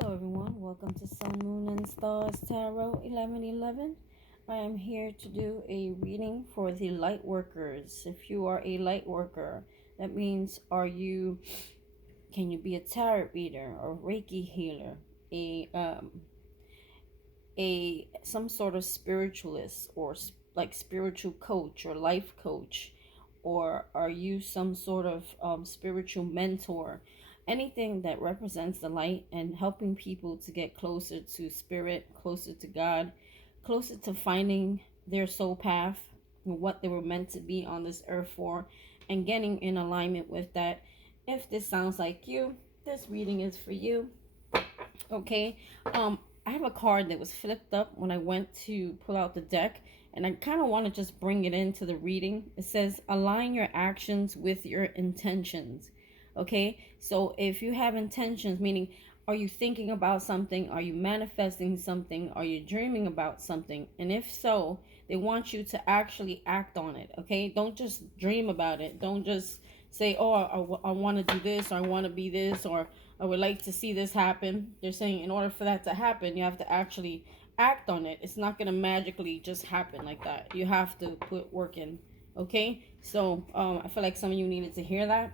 Hello everyone, welcome to Sun, Moon, and Stars Tarot 1111. I am here to do a reading for the light workers. If you are a light worker, that means can you be a tarot reader or Reiki healer, a some sort of spiritualist or like spiritual coach or life coach, or are you some sort of spiritual mentor? Anything that represents the light and helping people to get closer to spirit, closer to God, closer to finding their soul path and what they were meant to be on this earth for, and getting in alignment with that. If this sounds like you, this reading is for you. Okay. I have a card that was flipped up when I went to pull out the deck, and I kind of want to just bring it into the reading. It says align your actions with your intentions. Okay, so if you have intentions, meaning are you thinking about something, are you manifesting something, are you dreaming about something, and if so, they want you to actually act on it. Okay, don't just dream about it. Don't just say, oh, I want to do this, or I want to be this, or I would like to see this happen. They're saying in order for that to happen, you have to actually act on it. It's not going to magically just happen like that. You have to put work in. Okay, so I feel like some of you needed to hear that.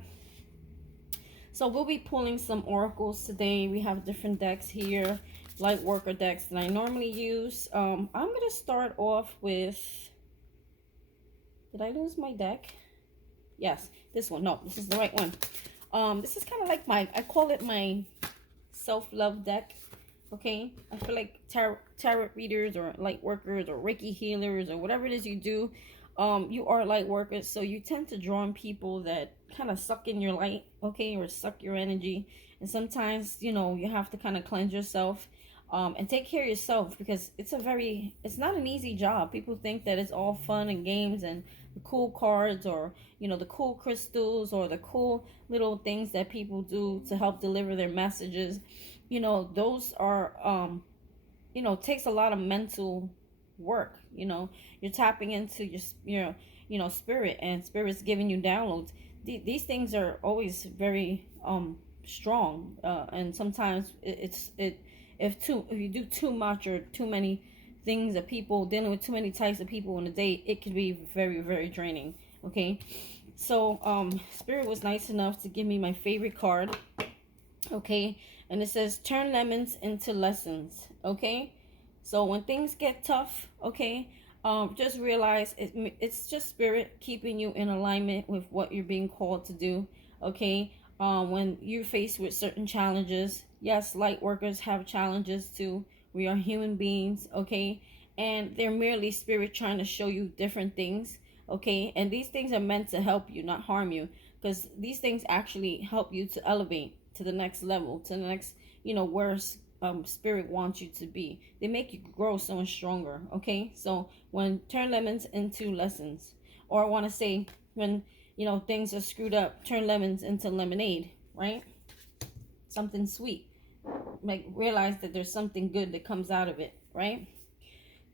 So we'll be pulling some oracles today. We have different decks here, light worker decks that I normally use. I'm going to start off with, did I lose my deck? Yes, this one. No, this is the right one. This is kind of like I call it my self-love deck. Okay, I feel like tarot readers or light workers or Reiki healers or whatever it is you do, you are light workers, so you tend to draw in people that kind of suck in your light, okay, or suck your energy. And sometimes, you have to kind of cleanse yourself, and take care of yourself, because it's not an easy job. People think that it's all fun and games and the cool cards, or the cool crystals, or the cool little things that people do to help deliver their messages. Those are takes a lot of mental work. You're tapping into your spirit, and spirit's giving you downloads. These things are always very strong, and sometimes if you do too much or too many things of people, dealing with too many types of people in a day, it can be very, very draining. Okay, so spirit was nice enough to give me my favorite card. Okay, and it says turn lemons into lessons. Okay, so when things get tough, okay, just realize it's just spirit keeping you in alignment with what you're being called to do. Okay, when you're faced with certain challenges, yes, light workers have challenges too. We are human beings. Okay, and they're merely spirit trying to show you different things. Okay, and these things are meant to help you, not harm you, because these things actually help you to elevate to the next level, to the next, where spirit wants you to be. They make you grow so much stronger. Okay, so when turn lemons into lessons, or I want to say when things are screwed up, turn lemons into lemonade, right? Something sweet. Like, realize that there's something good that comes out of it, right?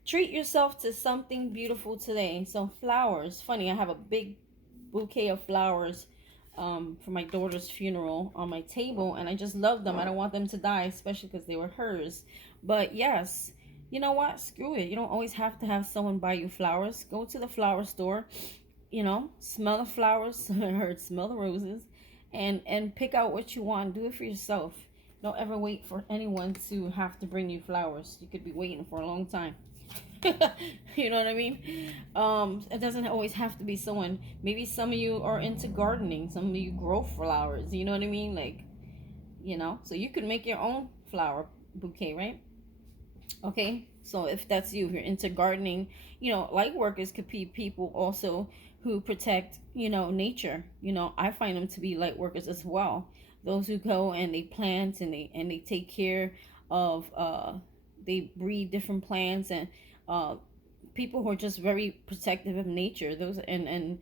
Treat yourself to something beautiful today. So flowers. Funny, I have a big bouquet of flowers for my daughter's funeral on my table, and I just love them. I don't want them to die, especially because they were hers. But yes, you know what? Screw it. You don't always have to have someone buy you flowers. Go to the flower store, smell the flowers. I heard smell the roses, and pick out what you want. Do it for yourself. Don't ever wait for anyone to have to bring you flowers. You could be waiting for a long time. You know what I mean? It doesn't always have to be someone. Maybe some of you are into gardening. Some of you grow flowers. You know what I mean? Like, so you could make your own flower bouquet, right? Okay, so if that's you, if you're into gardening, light workers could be people also who protect, nature. I find them to be light workers as well. Those who go and they plant, and they take care of they breed different plants, and people who are just very protective of nature. Those and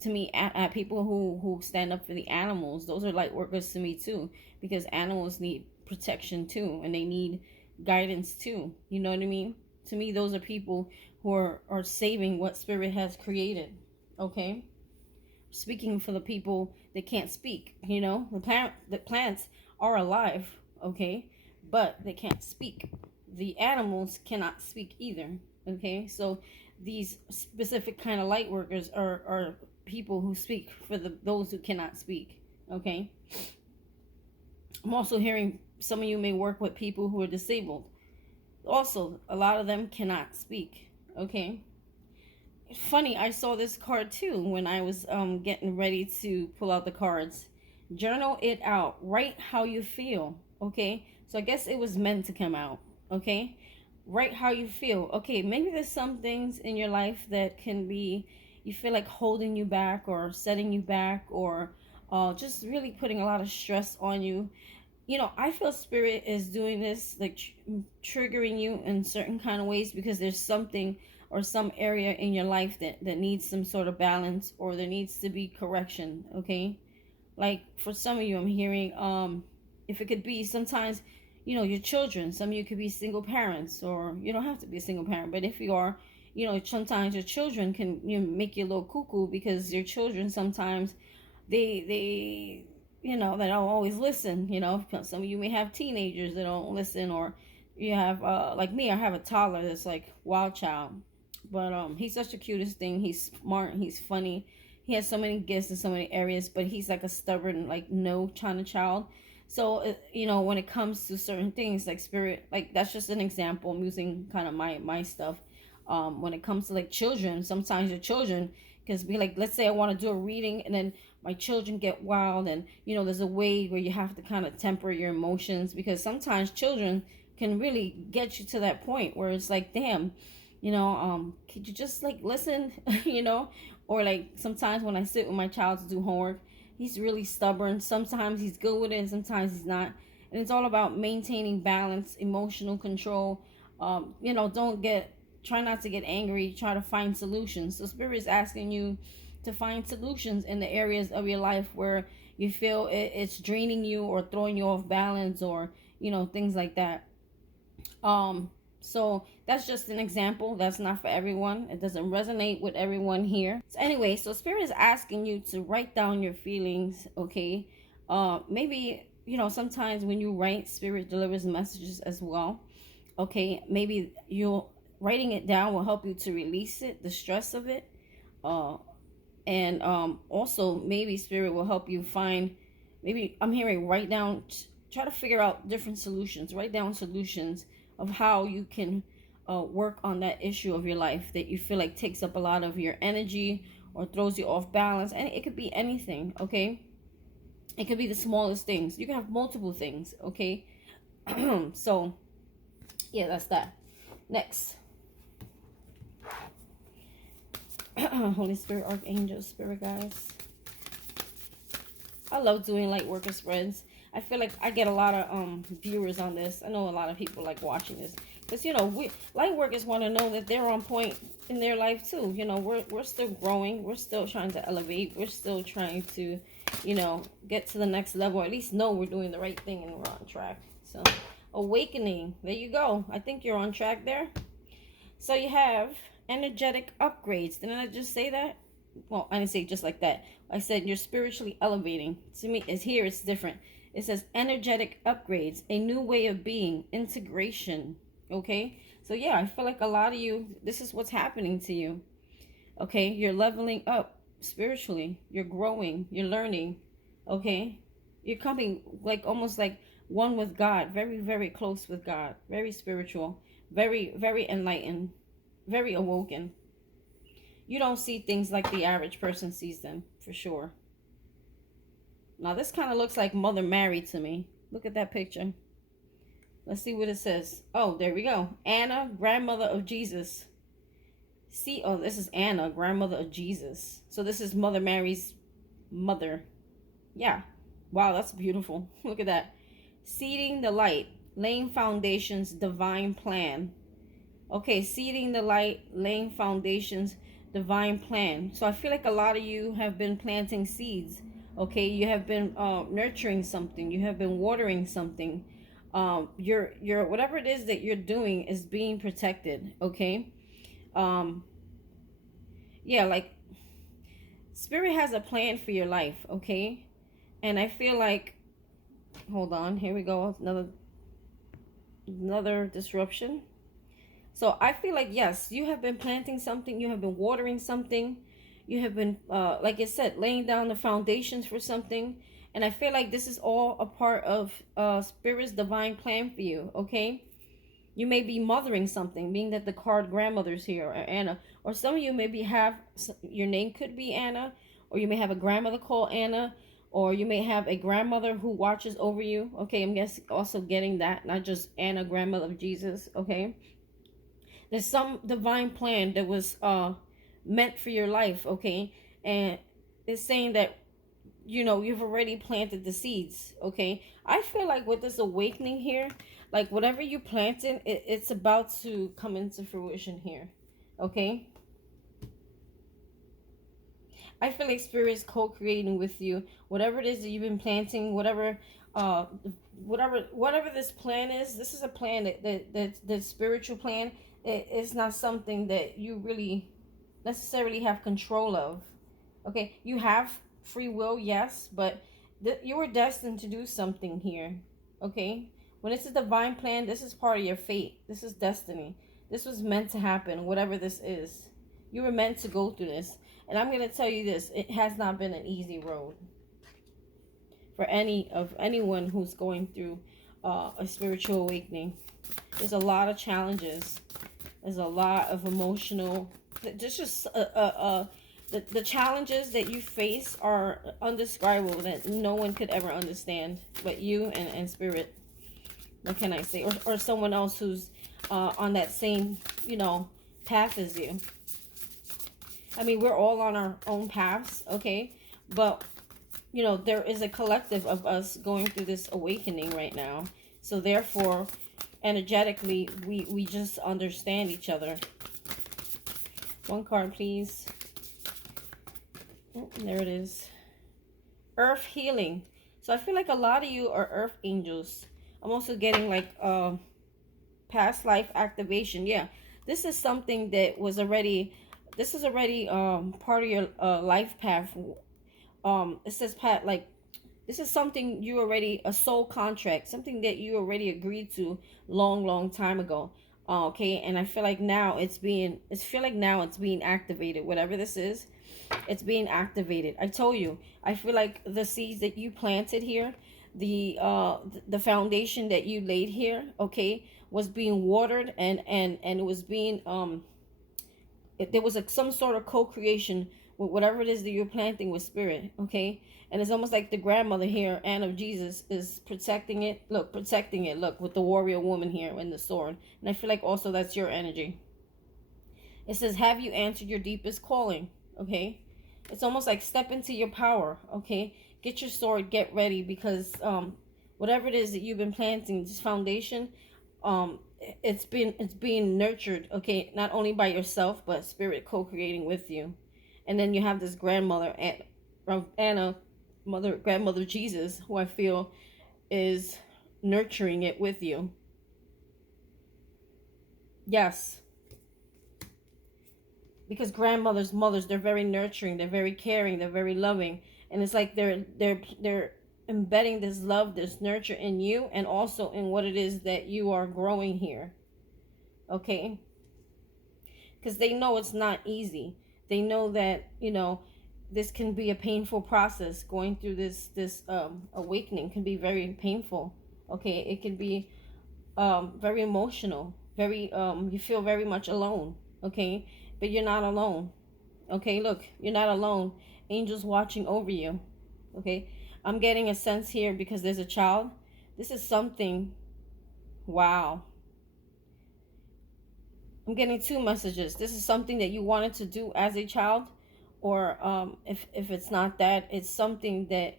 to me, people who stand up for the animals, those are light workers to me too, because animals need protection too, and they need guidance too. You know what I mean? To me, those are people who are saving what spirit has created. Okay, speaking for the people that can't speak. The plants are alive. Okay, but they can't speak. The animals cannot speak either. Okay, so these specific kind of light workers are people who speak for those who cannot speak. Okay, I'm also hearing some of you may work with people who are disabled. Also, a lot of them cannot speak. Okay, funny, I saw this card too when I was getting ready to pull out the cards. Journal it out. Write how you feel. Okay, so I guess it was meant to come out. Okay, write how you feel. Okay, maybe there's some things in your life that can be, you feel like holding you back or setting you back, or just really putting a lot of stress on you. You know, I feel spirit is doing this, like triggering you in certain kind of ways, because there's something or some area in your life that needs some sort of balance, or there needs to be correction. Okay, like for some of you, I'm hearing if it could be sometimes, you know, your children, some of you could be single parents, or you don't have to be a single parent, but if you are, you know, sometimes your children can, you know, make you a little cuckoo, because your children sometimes they you know, they don't always listen. You know, some of you may have teenagers that don't listen, or you have like me, I have a toddler that's like wild child, but he's such the cutest thing. He's smart, he's funny, he has so many gifts in so many areas, but he's like a stubborn, like no kind of child. So you know, when it comes to certain things, like spirit, like that's just an example. I'm using kind of my stuff. When it comes to like children, sometimes your children, because be like, let's say I want to do a reading, and then my children get wild, and you know, there's a way where you have to kind of temper your emotions, because sometimes children can really get you to that point where it's like, damn, you know, could you just like listen? You know, or like sometimes when I sit with my child to do homework, he's really stubborn. Sometimes he's good with it, and sometimes he's not. And it's all about maintaining balance, emotional control. You know, try not to get angry. Try to find solutions. So Spirit is asking you to find solutions in the areas of your life where you feel it's draining you or throwing you off balance, or you know, things like that. So that's just an example. That's not for everyone. It doesn't resonate with everyone here. So anyway, so Spirit is asking you to write down your feelings. Okay, maybe, you know, sometimes when you write, Spirit delivers messages as well. Okay, maybe writing it down will help you to release it, the stress of it. And also maybe Spirit will help you find, maybe I'm hearing write down, try to figure out different solutions. Write down solutions of how you can work on that issue of your life that you feel like takes up a lot of your energy or throws you off balance. And it could be anything. Okay, it could be the smallest things. You can have multiple things. Okay. So yeah, that's that. Next. Holy Spirit, Archangel, Spirit guides. I love doing light worker spreads. I feel like I get a lot of viewers on this. I know a lot of people like watching this, because you know, light workers want to know that they're on point in their life too. You know, we're still growing. We're still trying to elevate. We're still trying to, you know, get to the next level. At least know we're doing the right thing and we're on track. So awakening, there you go. I think you're on track there. So you have energetic upgrades. Didn't I just say that? Well, I didn't say just like that. I said you're spiritually elevating. To me, it's here, it's different. It says energetic upgrades, a new way of being, integration. Okay, so yeah, I feel like a lot of you, this is what's happening to you. Okay, you're leveling up spiritually. You're growing. You're learning. Okay, you're coming like almost like one with God. Very, very close with God. Very spiritual. Very, very enlightened. Very awoken. You don't see things like the average person sees them, for sure. Now, this kind of looks like Mother Mary to me. Look at that picture. Let's see what it says. Oh, there we go. Anna, grandmother of Jesus. See, oh, this is Anna, grandmother of Jesus. So this is Mother Mary's mother. Yeah. Wow, that's beautiful. Look at that. Seeding the light, laying foundations, divine plan. Okay, seeding the light, laying foundations, divine plan. So I feel like a lot of you have been planting seeds. Okay, you have been nurturing something. You have been watering something. Your whatever it is that you're doing is being protected. Okay. Yeah, like Spirit has a plan for your life. Okay, and I feel like, hold on, here we go. Another. Another disruption. So I feel like, yes, you have been planting something, you have been watering something, you have been, like I said, laying down the foundations for something. And I feel like this is all a part of Spirit's divine plan for you, okay? You may be mothering something, being that the card grandmother's here, or Anna. Or some of you maybe have, your name could be Anna, or you may have a grandmother called Anna, or you may have a grandmother who watches over you. Okay, I'm also getting that, not just Anna, grandmother of Jesus, okay? There's some divine plan that was meant for your life, okay? And it's saying that, you've already planted the seeds, okay? I feel like with this awakening here, like whatever you planted, it's about to come into fruition here, okay? I feel like Spirit is co-creating with you. Whatever it is that you've been planting, whatever this plan is, this is a plan that spiritual plan. It's not something that you really necessarily have control of. Okay, you have free will, yes, but you were destined to do something here. Okay, when it's a divine plan, this is part of your fate. This is destiny. This was meant to happen, whatever this is. You were meant to go through this. And I'm going to tell you this, it has not been an easy road for anyone who's going through a spiritual awakening. There's a lot of challenges. There's a lot of emotional, the challenges that you face are undescribable, that no one could ever understand but you and Spirit. What can I say? Or someone else who's on that same, path as you. I mean, we're all on our own paths, okay? But, there is a collective of us going through this awakening right now. So therefore, energetically, we just understand each other. One card, please. Oh, there it is. Earth healing. So I feel like a lot of you are earth angels. I'm also getting like past life activation. Yeah, this is something that was already... This is already part of your life path. It says, Pat, like, this is something you already, a soul contract, something that you already agreed to long time ago. Okay, and I feel like now it's being activated. Whatever this is, it's being activated. I told you, I feel like the seeds that you planted here, the foundation that you laid here, okay, was being watered, and it was being there was some sort of co-creation with whatever it is that you're planting with Spirit, okay? And it's almost like the grandmother here, Anne of Jesus, is protecting it. Look, with the warrior woman here and the sword. And I feel like also that's your energy. It says, have you answered your deepest calling, okay? It's almost like step into your power, okay? Get your sword, get ready, because whatever it is that you've been planting, this foundation, it's being nurtured, okay, not only by yourself but Spirit co-creating with you. And then you have this grandmother, Anna, grandmother Jesus, who I feel is nurturing it with you. Yes, because mothers, they're very nurturing, they're very caring, they're very loving, and it's like they're embedding this love, this nurture in you, and also in what it is that you are growing here, okay? Because they know it's not easy. They know that, this can be a painful process. Going through this awakening can be very painful, okay? It can be very emotional, very you feel very much alone, okay? But you're not alone, okay? Look, you're not alone. Angels watching over you, okay? I'm getting a sense here because there's a child. This is something, wow. I'm getting two messages. This is something that you wanted to do as a child, or if it's not that, it's something that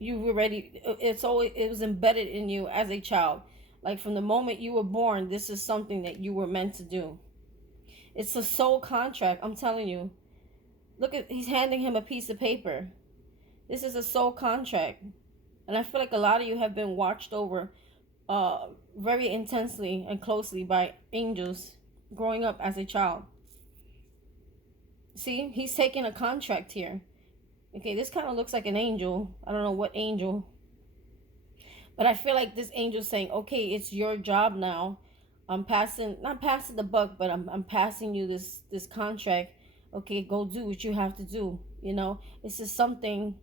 you already, it was embedded in you as a child. Like from the moment you were born, this is something that you were meant to do. It's a soul contract, I'm telling you. Look at, he's handing him a piece of paper. This is a soul contract. And I feel like a lot of you have been watched over very intensely and closely by angels growing up as a child. See, he's taking a contract here. Okay, this kind of looks like an angel. I don't know what angel. But I feel like this angel's saying, okay, it's your job now. I'm passing, not passing the buck, but I'm passing you this contract. Okay, go do what you have to do. You know, this is something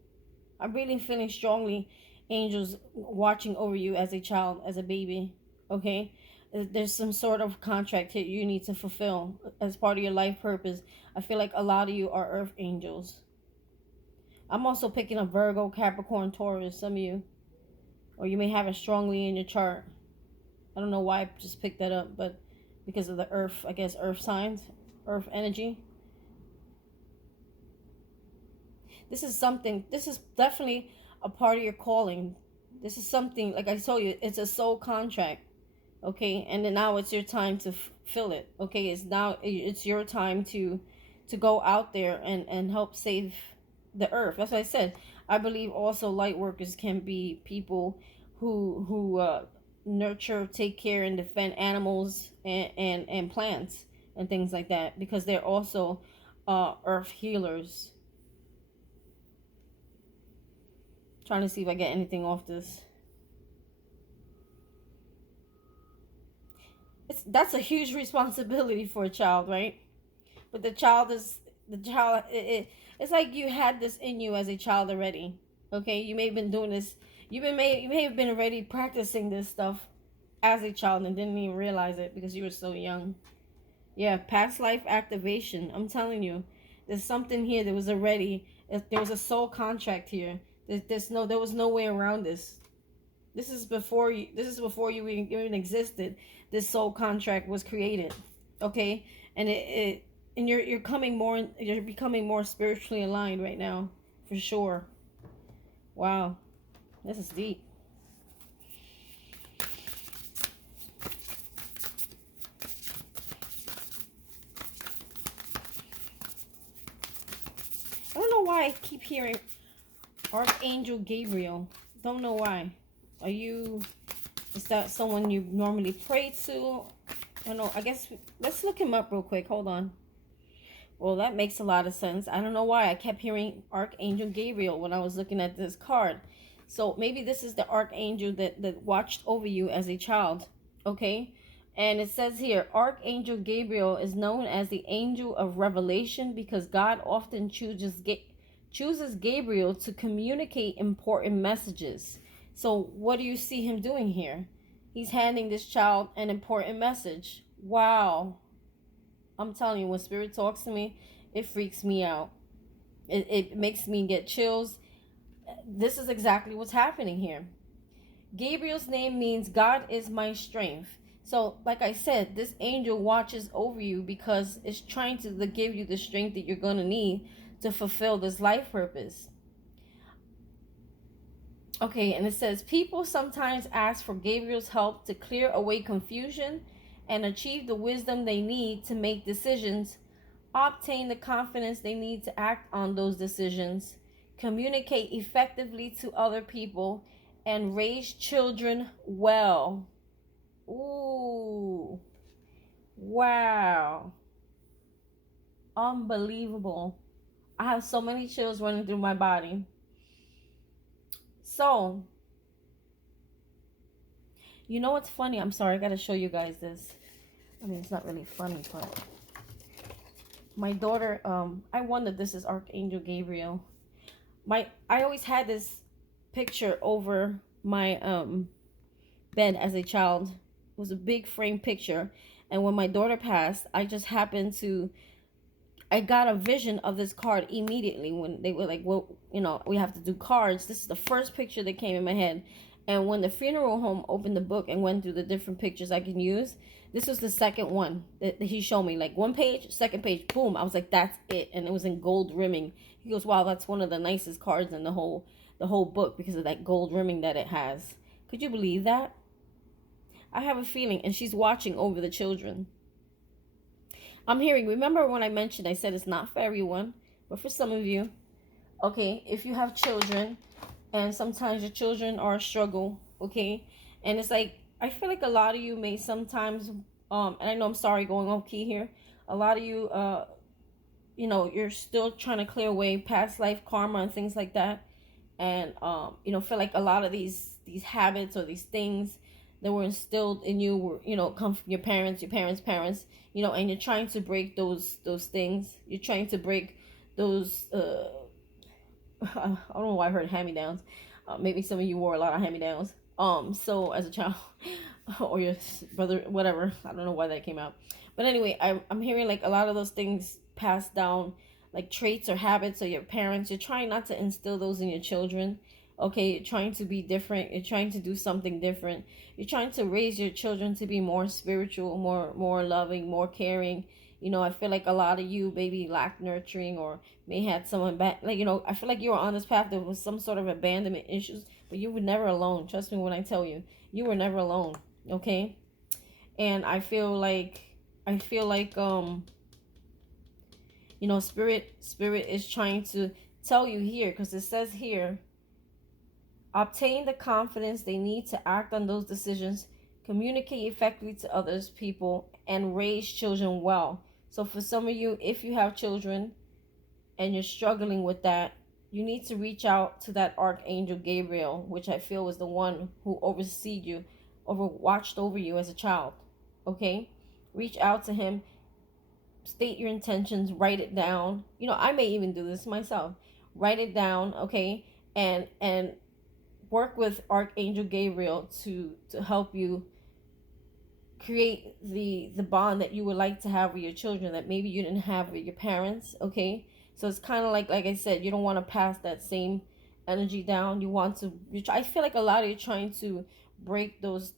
I'm really feeling strongly. Angels watching over you as a child, as a baby. Okay, there's some sort of contract here you need to fulfill as part of your life purpose. I feel like a lot of you are earth angels. I'm also picking up Virgo, Capricorn, Taurus, some of you. Or you may have it strongly in your chart. I don't know why I just picked that up, but because of the earth, I guess earth signs, earth energy. This is something, this is definitely a part of your calling. This is something, like I told you, it's a soul contract. Okay, and then now it's your time to fill it. Okay, it's your time to go out there and help save the earth. That's what I said. I believe also light workers can be people who nurture, take care, and defend animals and plants and things like that, because they're also earth healers. Trying to see if I get anything off this. That's a huge responsibility for a child, right? But it's like you had this in you as a child already. Okay, you may have been doing this. You may have been already practicing this stuff as a child and didn't even realize it because you were so young. Yeah, past life activation. I'm telling you, there's something here that was already. There was a soul contract here. There was no way around this. This is before you even existed. This soul contract was created. Okay, and you're becoming more spiritually aligned right now, for sure. Wow, this is deep. I don't know why I keep hearing Archangel Gabriel. Don't know why. Is that someone you normally pray to? I don't know. I guess let's look him up real quick. Hold on. Well, that makes a lot of sense. I don't know why I kept hearing Archangel Gabriel when I was looking at this card. So maybe this is the Archangel that watched over you as a child. Okay? And it says here, Archangel Gabriel is known as the angel of revelation because God often chooses Gabriel to communicate important messages. So what do you see him doing here? He's handing this child an important message. Wow. I'm telling you, when Spirit talks to me, it freaks me out. It makes me get chills. This is exactly what's happening here. Gabriel's name means God is my strength. So, like I said, this angel watches over you because it's trying to give you the strength that you're going to need to fulfill this life purpose. Okay, and it says, people sometimes ask for Gabriel's help to clear away confusion and achieve the wisdom they need to make decisions, obtain the confidence they need to act on those decisions, communicate effectively to other people, and raise children well. Ooh. Wow. Unbelievable. I have so many chills running through my body. So, you know what's funny? I'm sorry, I gotta show you guys this. I mean, it's not really funny, but my daughter, I wonder this is Archangel Gabriel. I always had this picture over my bed as a child. It was a big frame picture, and when my daughter passed, I got a vision of this card immediately when they were like, well, you know, we have to do cards. This is the first picture that came in my head. And when the funeral home opened the book and went through the different pictures I can use, this was the second one that he showed me. Like one page, second page, boom. I was like, that's it. And it was in gold rimming. He goes, wow, that's one of the nicest cards in the whole book because of that gold rimming that it has. Could you believe that? I have a feeling, and she's watching over the children. I'm hearing, remember when I said it's not for everyone, but for some of you, okay, if you have children, and sometimes your children are a struggle, okay, and it's like, I feel like a lot of you may sometimes, and I know I'm sorry going off key here, a lot of you, you know, you're still trying to clear away past life karma and things like that, and, you know, feel like a lot of these these habits or these things that were instilled in you were, come from your parents, parents, and you're trying to break those things. You're trying to break those I don't know why I heard hand-me-downs. Maybe some of you wore a lot of hand-me-downs. So as a child, or your brother, whatever. I don't know why that came out. But anyway, I'm hearing like a lot of those things passed down, like traits or habits of your parents. You're trying not to instill those in your children. Okay, you're trying to be different. You're trying to do something different. You're trying to raise your children to be more spiritual, more loving, more caring. I feel like a lot of you maybe lack nurturing or may had someone back. Like, I feel like you were on this path. There was some sort of abandonment issues, but you were never alone. Trust me when I tell you, you were never alone. Okay, and I feel like spirit is trying to tell you here, because it says here, obtain the confidence they need to act on those decisions, communicate effectively to others, people, and raise children well. So for some of you, if you have children and you're struggling with that, you need to reach out to that Archangel Gabriel, which I feel was the one who overseed you, watched over you as a child. Okay? Reach out to him, state your intentions, write it down. I may even do this myself. Write it down, okay? And work with Archangel Gabriel to help you create the bond that you would like to have with your children that maybe you didn't have with your parents. Okay, so it's kind of like I said, you don't want to pass that same energy down. I feel like a lot of you trying to break those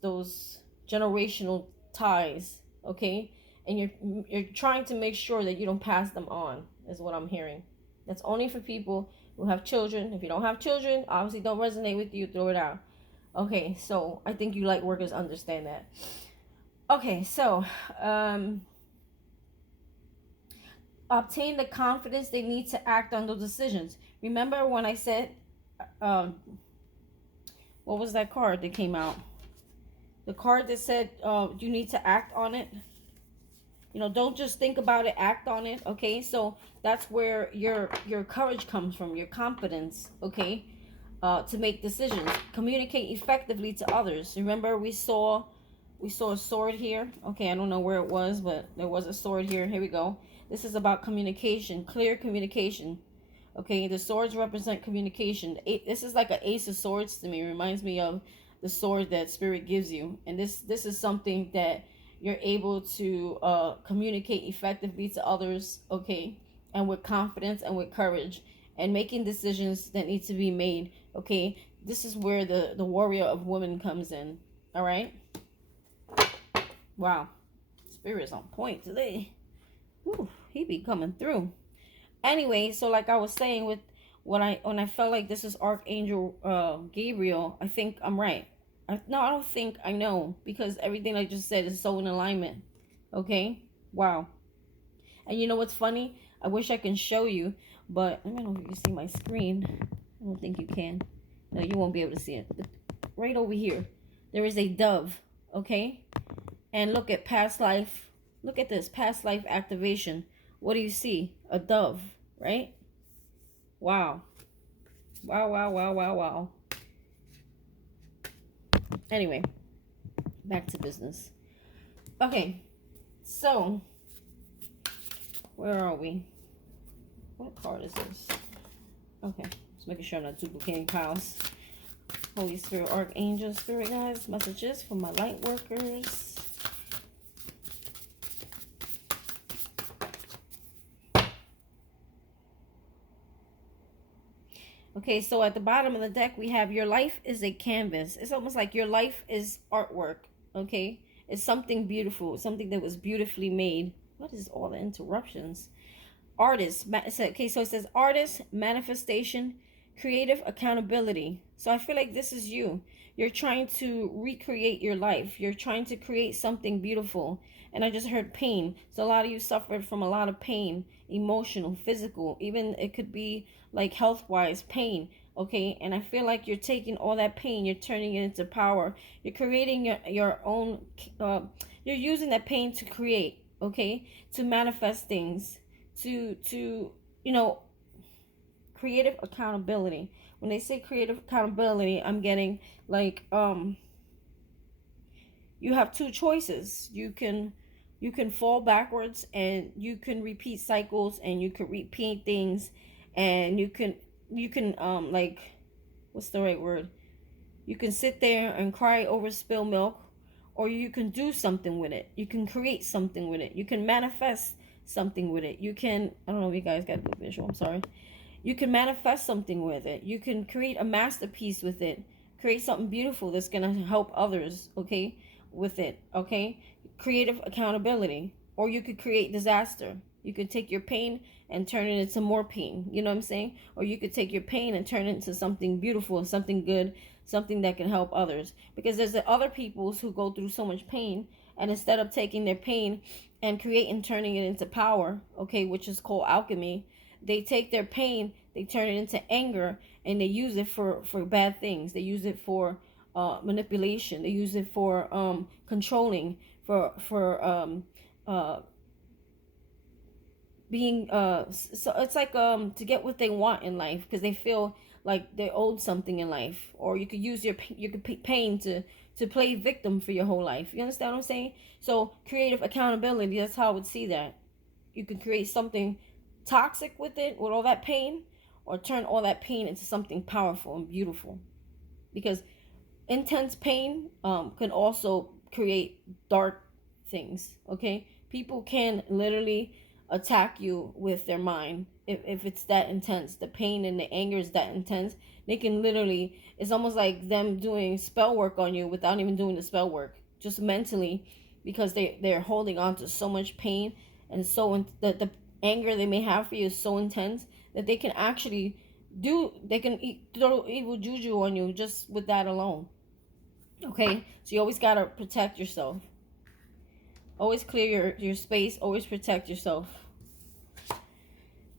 generational ties. Okay, and you're trying to make sure that you don't pass them on, is what I'm hearing. That's only for people who have children. If you don't have children, obviously don't resonate with you, throw it out. Okay, so I think you light workers understand that. Okay, so obtain the confidence they need to act on those decisions. Remember when I said, what was that card that came out? The card that said you need to act on it. Don't just think about it, act on it. Okay, so that's where your courage comes from, your confidence. Okay, to make decisions, communicate effectively to others. Remember we saw a sword here. Okay, I don't know where it was, but there was a sword here. Here we go. This is about communication, clear communication. Okay, the swords represent communication. This is like an ace of swords to me. It reminds me of the sword that spirit gives you. And this is something that you're able to communicate effectively to others. Okay, and with confidence and with courage, and making decisions that need to be made. Okay, this is where the warrior of women comes in. All right. Wow, spirit's on point today. Whew, he be coming through. Anyway, so like I was saying, with when I felt like this is Archangel Gabriel, I think I'm right. I don't think, I know, because everything I just said is so in alignment. Okay, wow. And you know what's funny? I wish I can show you, but I don't know if you can see my screen. I don't think you can. No, you won't be able to see it. Right over here, there is a dove. Okay. And look at past life. Look at this, past life activation. What do you see? A dove, right? Wow. Wow, wow, wow, wow, wow. Anyway, back to business. Okay, so where are we? What card is this? Okay, just making sure I'm not duplicating piles. Holy Spirit, Archangel, Spirit guides, messages for my light workers. Okay, so at the bottom of the deck, we have your life is a canvas. It's almost like your life is artwork, okay? It's something beautiful, something that was beautifully made. What is all the interruptions? Artist. Okay, so it says artist, manifestation, creative accountability. So I feel like this is you. You're trying to recreate your life. You're trying to create something beautiful. And I just heard pain. So a lot of you suffered from a lot of pain, emotional, physical, even it could be like health-wise pain. Okay, and I feel like you're taking all that pain, you're turning it into power. You're creating your own, you're using that pain to create, okay, to manifest things, to creative accountability. When they say creative accountability, I'm getting like you have two choices. You can fall backwards, and you can repeat cycles, and you can repeat things, and you can like, what's the right word? You can sit there and cry over spilled milk, or you can do something with it. You can create something with it. You can manifest something with it. You can, I don't know if you guys got a good visual, I'm sorry. You can manifest something with it. You can create a masterpiece with it. Create something beautiful that's going to help others, okay, with it, okay? Creative accountability. Or you could create disaster. You could take your pain and turn it into more pain. You know what I'm saying? Or you could take your pain and turn it into something beautiful, something good, something that can help others. Because there's the other peoples who go through so much pain, and instead of taking their pain and creating, turning it into power, okay, which is called alchemy, they take their pain, they turn it into anger, and they use it for bad things. They use it for manipulation. They use it for controlling, for being so it's like to get what they want in life, because they feel like they're owed something in life. Or you could use your pain to play victim for your whole life. You understand what I'm saying? So creative accountability, that's how I would see that. You can create something toxic with it, with all that pain, or turn all that pain into something powerful and beautiful. Because intense pain can also create dark things, okay? People can literally attack you with their mind if it's that intense. The pain and the anger is that intense. They can literally, it's almost like them doing spell work on you without even doing the spell work, just mentally, because they're holding on to so much pain, and so that the anger they may have for you is so intense that they can actually throw evil juju on you just with that alone. Okay, so you always gotta protect yourself. Always clear your space. Always protect yourself.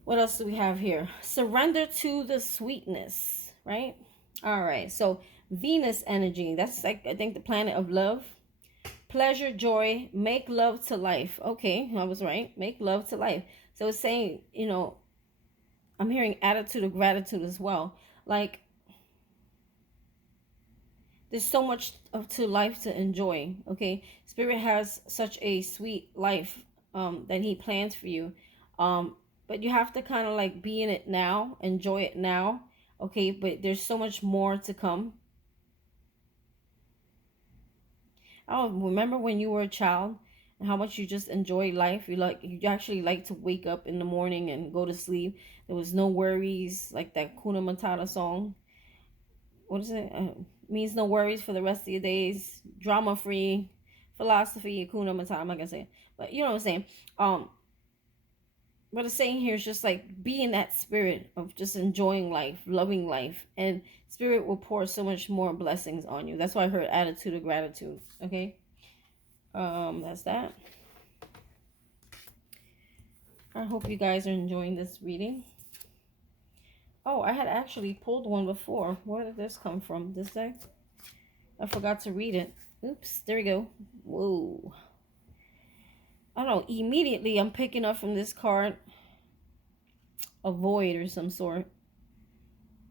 What else do we have here? Surrender to the sweetness, right? All right, so Venus energy. That's like, I think, the planet of love. Pleasure, joy, make love to life. Okay, I was right. Make love to life. So it's saying, you know, I'm hearing attitude of gratitude as well. Like, there's so much to life to enjoy, okay? Spirit has such a sweet life that he plans for you. But you have to kind of like be in it now, enjoy it now, okay? But there's so much more to come. Oh, remember when you were a child and how much you just enjoyed life? You actually like to wake up in the morning and go to sleep. There was no worries, like that Kuna Matata song. What is it? Means no worries for the rest of your days. Drama free, philosophy, Kuna Matata. I'm not gonna say it, but you know what I'm saying. What it's saying here is just like be in that spirit of just enjoying life, loving life, and Spirit will pour so much more blessings on you. That's why I heard attitude of gratitude. Okay, that's that. I hope you guys are enjoying this reading. Oh, I had actually pulled one before. Where did this come from? This deck? I forgot to read it. Oops, there we go. Whoa. I don't know. Immediately, I'm picking up from this card a void or some sort.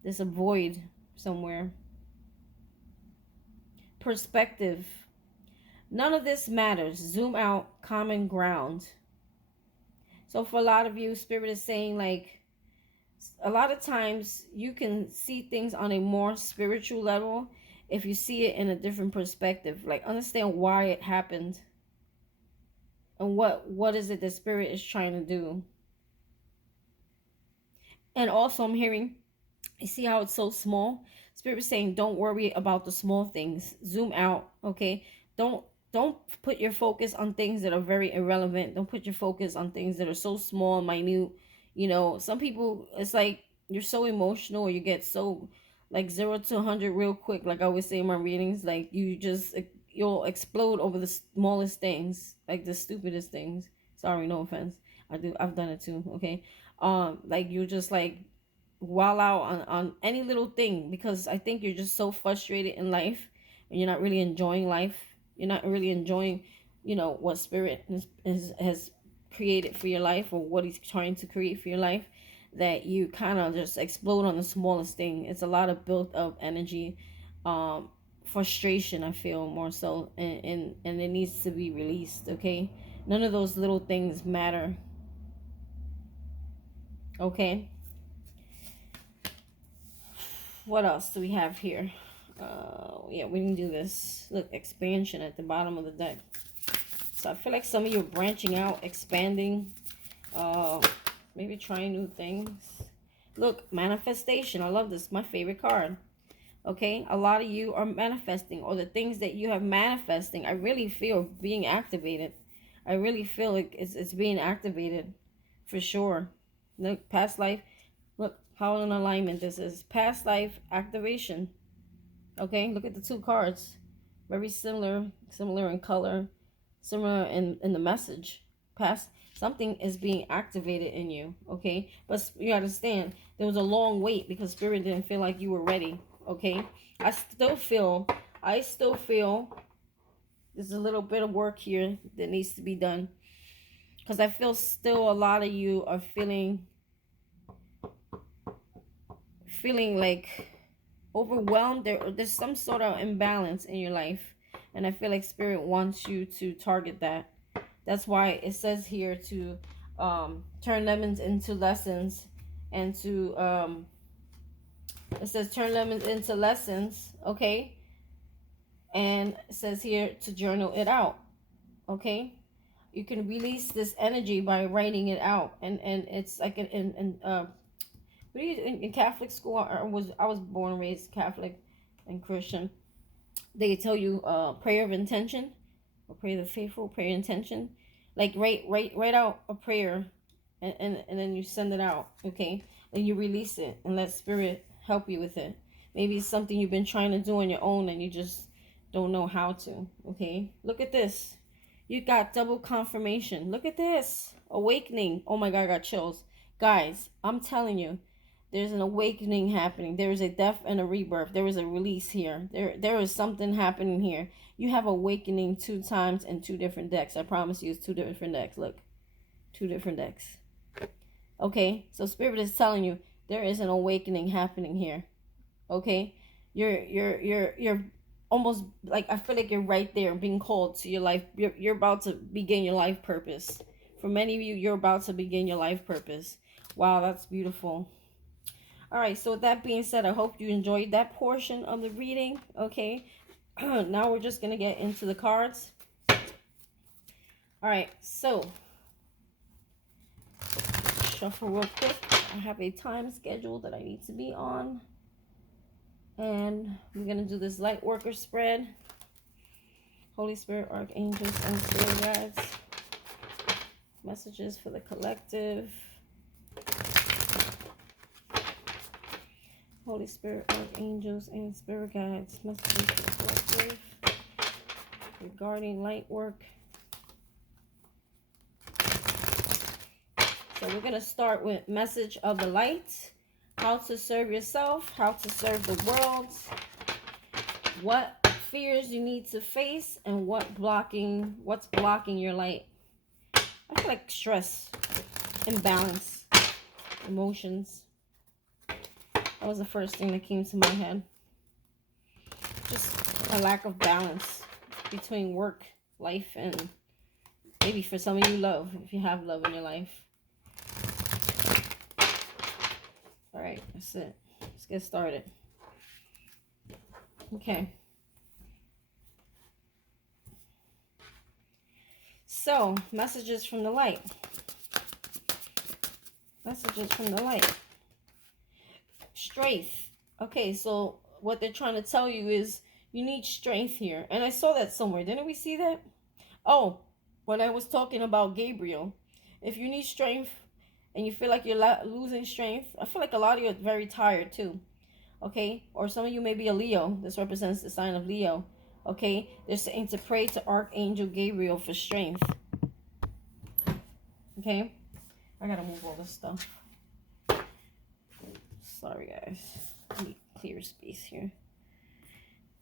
There's a void somewhere. Perspective. None of this matters. Zoom out. Common ground. So for a lot of you, Spirit is saying, like, a lot of times you can see things on a more spiritual level if you see it in a different perspective. Like, understand why it happened and what is it the Spirit is trying to do. And also I'm hearing, you see how it's so small? Spirit is saying, don't worry about the small things. Zoom out, okay? Don't put your focus on things that are very irrelevant. Don't put your focus on things that are so small and minute. You know, some people, it's like you're so emotional, or you get so like 0 to 100 real quick. Like I always say in my readings, like you'll explode over the smallest things, like the stupidest things. Sorry, no offense. I've done it too. Okay, like you just like wall out on any little thing, because I think you're just so frustrated in life and you're not really enjoying life. You're not really enjoying, you know, what Spirit has created for your life, or what he's trying to create for your life, that you kind of just explode on the smallest thing. It's a lot of built up energy, frustration, I feel more so, and it needs to be released. Okay, none of those little things matter. Okay, what else do we have here? Yeah, we can do this. Look, expansion at the bottom of the deck. So I feel like some of you are branching out, expanding, maybe trying new things. Look, manifestation. I love this. My favorite card. Okay, a lot of you are manifesting, or the things that you have manifesting, I really feel being activated. I really feel like it's being activated for sure. Look, past life. Look how in alignment this is. Past life activation. Okay, look at the two cards. Very similar in color, similar in the message. Past, something is being activated in you. Okay, but you understand there was a long wait because Spirit didn't feel like you were ready. Okay, I still feel there's a little bit of work here that needs to be done, because I feel still a lot of you are feeling like overwhelmed. There's some sort of imbalance in your life, and I feel like Spirit wants you to target that. That's why it says here to turn lemons into lessons, and to it says turn lemons into lessons. Okay, and it says here to journal it out. Okay, you can release this energy by writing it out, and it's like in Catholic school. I was born and raised Catholic and Christian. They tell you prayer of intention, or prayer of the faithful, prayer intention. Like write out a prayer, and then you send it out. Okay, and you release it and let Spirit help you with it. Maybe it's something you've been trying to do on your own and you just don't know how to. Okay, look at this. You got double confirmation. Look at this. Awakening. Oh my God, I got chills. Guys, I'm telling you, there's an awakening happening. There is a death and a rebirth. There is a release here. There is something happening here. You have awakening 2 times in 2 different decks. I promise you, it's 2 different decks. Look, 2 different decks. Okay, so Spirit is telling you there is an awakening happening here. Okay, you're almost like, I feel like you're right there being called to your life. You're about to begin your life purpose. For many of you, you're about to begin your life purpose. Wow, that's beautiful. All right, so with that being said, I hope you enjoyed that portion of the reading. Okay, now we're just going to get into the cards. All right, so shuffle real quick. I have a time schedule that I need to be on. And we're going to do this light worker spread. Holy Spirit, Archangels, and Spirit Guides. Messages for the collective. Holy Spirit, Archangels, and Spirit Guides. Messages for the collective regarding light work. So we're going to start with message of the light. How to serve yourself, how to serve the world, what fears you need to face, and what's blocking your light. I feel like stress, imbalance, emotions. That was the first thing that came to my head. Just a lack of balance between work, life, and maybe for some of you love, if you have love in your life. All right, that's it. Let's get started. Okay. So, messages from the light. Messages from the light. Strength. Okay, so what they're trying to tell you is you need strength here. And I saw that somewhere. Didn't we see that? Oh, when I was talking about Gabriel. If you need strength and you feel like you're losing strength, I feel like a lot of you are very tired too. Okay? Or some of you may be a Leo. This represents the sign of Leo. Okay? They're saying to pray to Archangel Gabriel for strength. Okay? I gotta move all this stuff. Sorry, guys. Let me clear space here.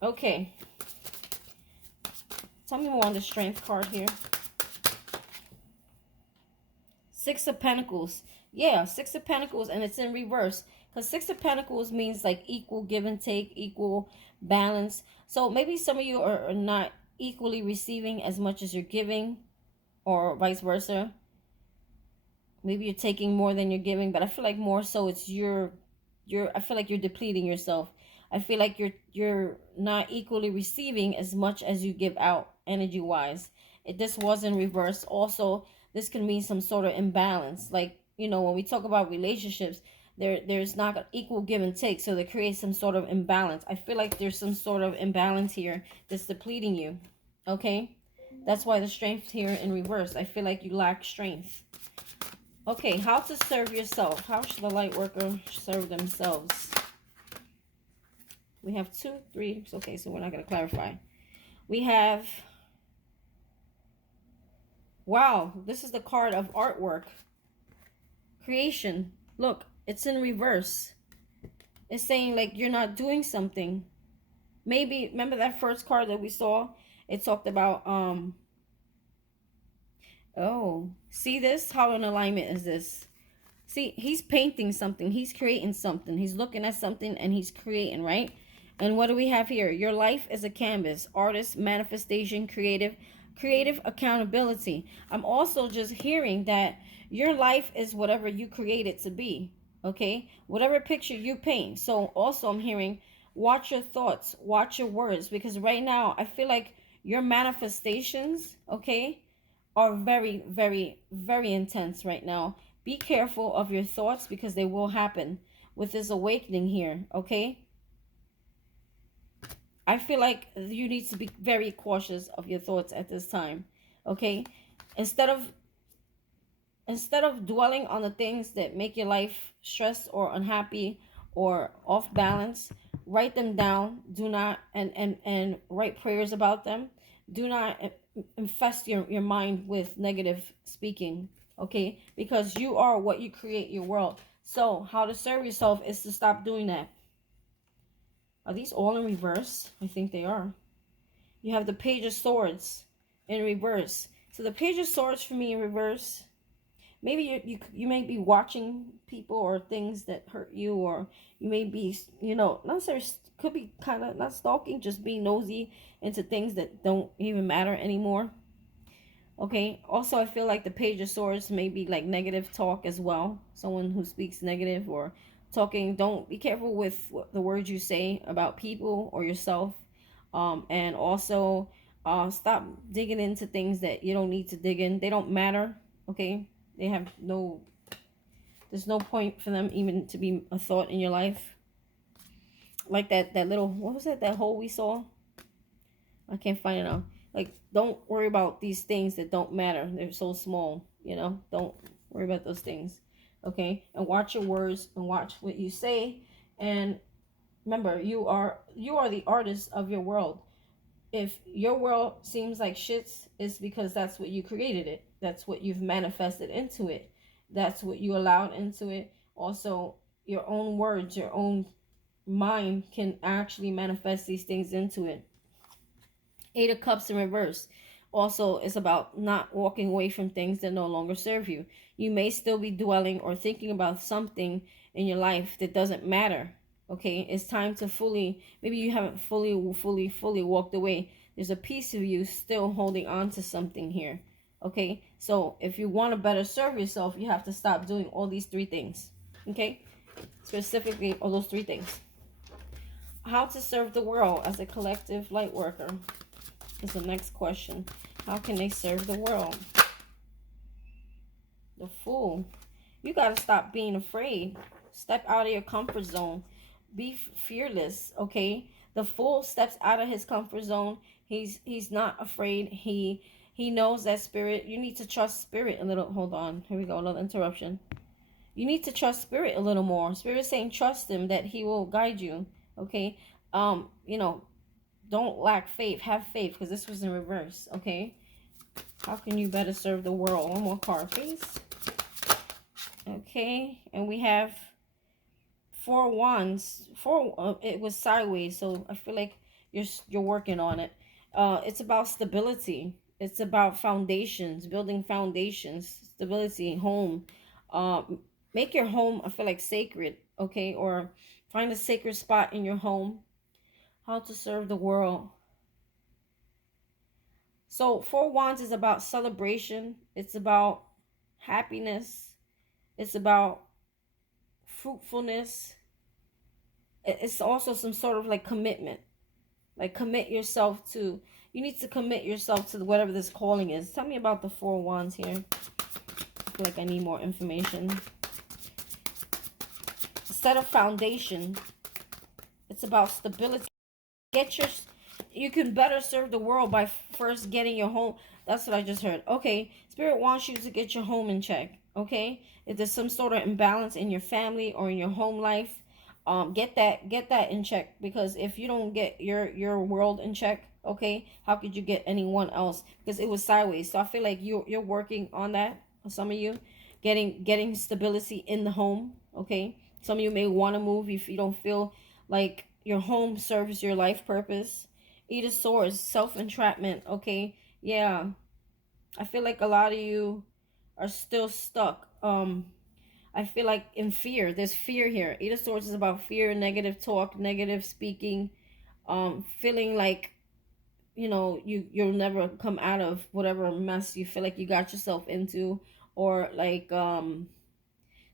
Okay. Tell me more on the strength card here. 6 of Pentacles. Yeah, Six of Pentacles, and it's in reverse. Because Six of Pentacles means like equal give and take, equal balance. So maybe some of you are not equally receiving as much as you're giving, or vice versa. Maybe you're taking more than you're giving, but I feel like more so it's I feel like you're depleting yourself. I feel like you're not equally receiving as much as you give out energy wise. If this was in reverse, also this can mean some sort of imbalance. Like, when we talk about relationships, there's not an equal give and take, so there creates some sort of imbalance. I feel like there's some sort of imbalance here that's depleting you. Okay? That's why the strength here in reverse. I feel like you lack strength. Okay, how to serve yourself. How should the light worker serve themselves? We have 2, 3. Okay, so we're not going to clarify. We have, wow, this is the card of artwork. Creation. Look, it's in reverse. It's saying like you're not doing something. Maybe, remember that first card that we saw? It talked about, oh, see this? How in alignment is this? See, he's painting something. He's creating something. He's looking at something and he's creating, right? And what do we have here? Your life is a canvas. Artist, manifestation, creative accountability. I'm also just hearing that your life is whatever you create it to be, okay? Whatever picture you paint. So also I'm hearing, watch your thoughts, watch your words, because right now I feel like your manifestations, okay, are very, very, very intense right now. Be careful of your thoughts because they will happen with this awakening here, okay? I feel like you need to be very cautious of your thoughts at this time, okay? Instead of dwelling on the things that make your life stressed or unhappy or off balance, write them down. Do not, and write prayers about them. Do not infest your mind with negative speaking, okay? Because you are what you create your world. So how to serve yourself is to stop doing that. Are these all in reverse? I think they are. You have the Page of Swords in reverse. So the Page of Swords for me in reverse, maybe you may be watching people or things that hurt you, or you may be, not necessarily, could be kind of not stalking, just being nosy into things that don't even matter anymore. Okay, also I feel like the Page of Swords may be like negative talk as well. Someone who speaks negative or talking. Don't be careful with the words you say about people or yourself. And also stop digging into things that you don't need to dig in. They don't matter. Okay, they have there's no point for them even to be a thought in your life. Like that little, what was that hole we saw? I can't find it now. Like, don't worry about these things that don't matter. They're so small, don't worry about those things. Okay, and watch your words and watch what you say. And remember, you are the artist of your world. If your world seems like shits, it's because that's what you created it. That's what you've manifested into it. That's what you allowed into it. Also, your own words, your own mind can actually manifest these things into it. 8 of Cups in reverse. Also, it's about not walking away from things that no longer serve you. You may still be dwelling or thinking about something in your life that doesn't matter. Okay, it's time to maybe you haven't fully walked away. There's a piece of you still holding on to something here. Okay, so if you want to better serve yourself, you have to stop doing all these 3 things. Okay, specifically all those 3 things. How to serve the world as a collective light worker is the next question. How can they serve the world? The Fool. You got to stop being afraid. Step out of your comfort zone. Be fearless, okay? The Fool steps out of his comfort zone. He's not afraid. He knows that spirit. You need to trust spirit a little. Hold on. Here we go. Another interruption. You need to trust spirit a little more. Spirit's saying trust him, that he will guide you, okay? Don't lack faith. Have faith, because this was in reverse, okay? How can you better serve the world? One more card, please. Okay, and we have 4 wands. It was sideways, so I feel like you're working on it. It's about stability. It's about foundations, building foundations, stability, home. Make your home, I feel like, sacred, okay? Or find a sacred spot in your home. How to serve the world. So 4 Wands is about celebration. It's about happiness. It's about fruitfulness. It's also some sort of like commitment. Like commit yourself to, you need to commit yourself to whatever this calling is. Tell me about the 4 Wands here. I feel like I need more information. Set a foundation. It's about stability. You can better serve the world by first getting your home. That's what I just heard. Okay, Spirit wants you to get your home in check. Okay, if there's some sort of imbalance in your family or in your home life, get that in check, because if you don't get your world in check, okay, how could you get anyone else? Because it was sideways. So I feel like you're working on that. Some of you getting stability in the home. Okay, some of you may want to move if you don't feel like your home serves your life purpose. Eight of Swords, self-entrapment. Okay, yeah, I feel like a lot of you are still stuck. I feel like in fear. There's fear here. Eight of Swords is about fear, negative talk, negative speaking, feeling like, you know, you'll never come out of whatever mess you feel like you got yourself into, or like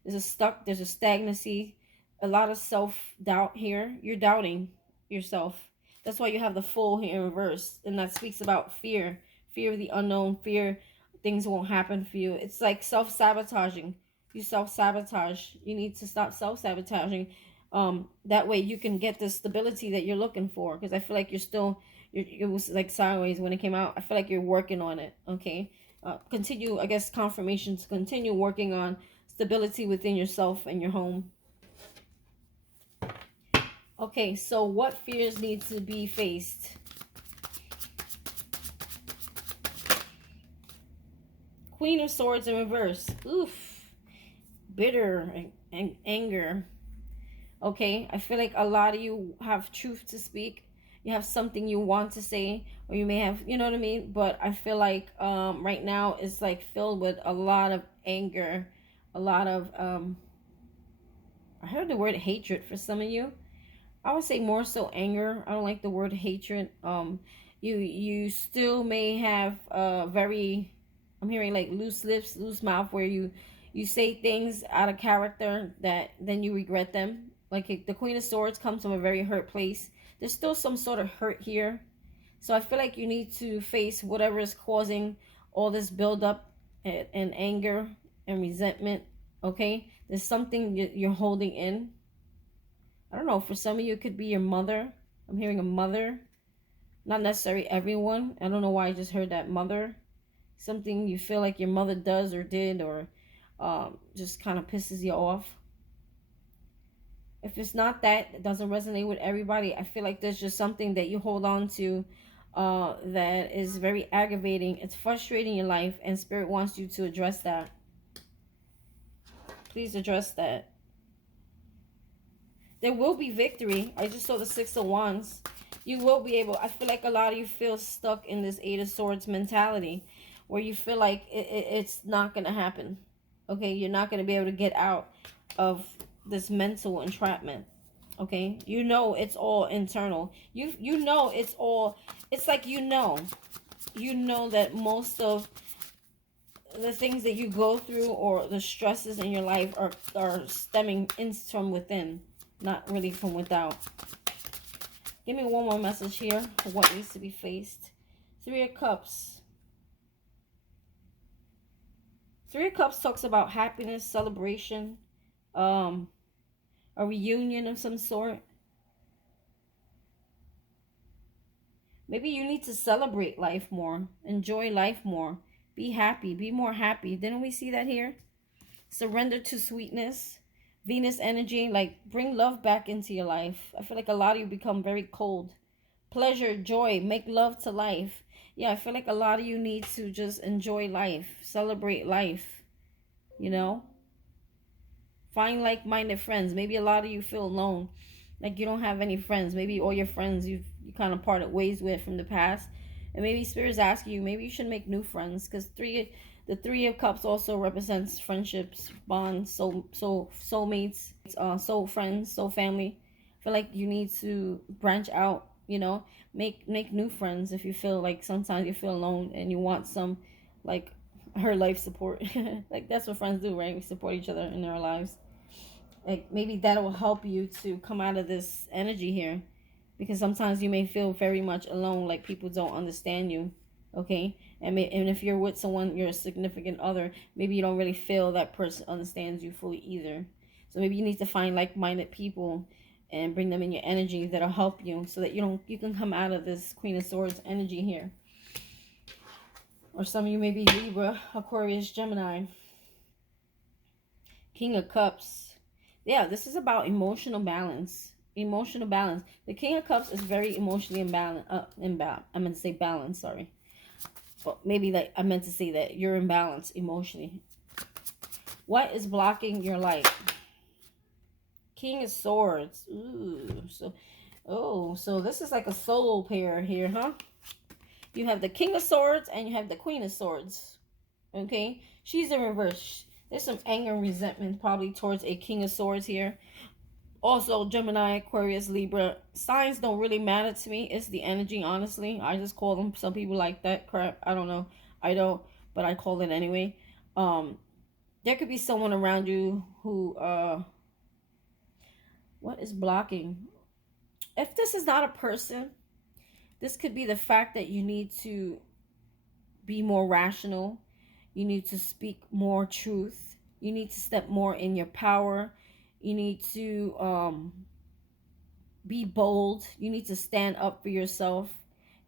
there's a stagnancy, a lot of self-doubt here. You're doubting yourself. That's why you have the Fool here in reverse, and that speaks about fear of the unknown, fear things won't happen for you. It's like self-sabotaging. You self-sabotage. You need to stop self-sabotaging. That way you can get the stability that you're looking for, because I feel like it was like sideways when it came out. I feel like you're working on it. Okay, continue, I guess, confirmations. Continue working on stability within yourself and your home. Okay, so what fears need to be faced? Queen of Swords in reverse. Oof. Bitter and anger. Okay, I feel like a lot of you have truth to speak. You have something you want to say, or you may have, you know what I mean? But I feel like right now it's like filled with a lot of anger, a lot of I heard the word hatred for some of you. I would say more so anger. I don't like the word hatred. You still may have very, I'm hearing like loose lips, loose mouth, where you say things out of character that then you regret them. Like the Queen of Swords comes from a very hurt place. There's still some sort of hurt here. So I feel like you need to face whatever is causing all this buildup and anger and resentment. Okay, there's something you're holding in. I don't know, for some of you it could be your mother. I'm hearing a mother. Not necessarily everyone. I don't know why I just heard that mother. Something you feel like your mother does or did, or just kind of pisses you off. If it's not that, it doesn't resonate with everybody. I feel like there's just something that you hold on to that is very aggravating. It's frustrating your life, and Spirit wants you to address that. Please address that. There will be victory. I just saw the Six of Wands. You will be able, I feel like a lot of you feel stuck in this Eight of Swords mentality, where you feel like it's not going to happen. Okay, you're not going to be able to get out of this mental entrapment. Okay, you know it's all internal. You know it's all, it's like you know that most of the things that you go through or the stresses in your life are stemming from within, not really from without. Give me one more message here for what needs to be faced. Three of Cups. Three of Cups talks about happiness, celebration, a reunion of some sort. Maybe you need to celebrate life more, enjoy life more, be happy, be more happy. Didn't we see that here? Surrender to sweetness, Venus energy, like bring love back into your life. I feel like a lot of you become very cold. Pleasure, joy, make love to life. Yeah, I feel like a lot of you need to just enjoy life, celebrate life, you know? Find like-minded friends. Maybe a lot of you feel alone, like you don't have any friends. Maybe all your friends you kind of parted ways with from the past. And maybe Spirit's asking you, maybe you should make new friends, because The Three of Cups also represents friendships, bonds, soulmates, soul friends, soul family. I feel like you need to branch out, you know, make new friends if you feel like sometimes you feel alone and you want some like her life support. Like that's what friends do, right? We support each other in our lives. Like maybe that will help you to come out of this energy here, because sometimes you may feel very much alone, like people don't understand you. Okay, and if you're with someone, you're a significant other, maybe you don't really feel that person understands you fully either. So maybe you need to find like-minded people and bring them in your energy that'll help you, so that you can come out of this Queen of Swords energy here. Or some of you may be Libra, Aquarius, Gemini. King of Cups. Yeah, this is about emotional balance. Emotional balance. The King of Cups is very emotionally imbalanced. I meant to say balance, sorry. Well, maybe like I meant to say that you're in balance emotionally. What is blocking your light? King of Swords. Ooh, so this is like a solo pair here, huh? You have the King of Swords and you have the Queen of Swords. Okay? She's in reverse. There's some anger and resentment probably towards a King of Swords here. Also, Gemini, Aquarius, Libra. Signs don't really matter to me. It's the energy, honestly. I just call them. Some people like that crap. I don't know. I don't, but I call it anyway. There could be someone around you who, what is blocking? If this is not a person, this could be the fact that you need to be more rational. You need to speak more truth. You need to step more in your power. You need to be bold. You need to stand up for yourself.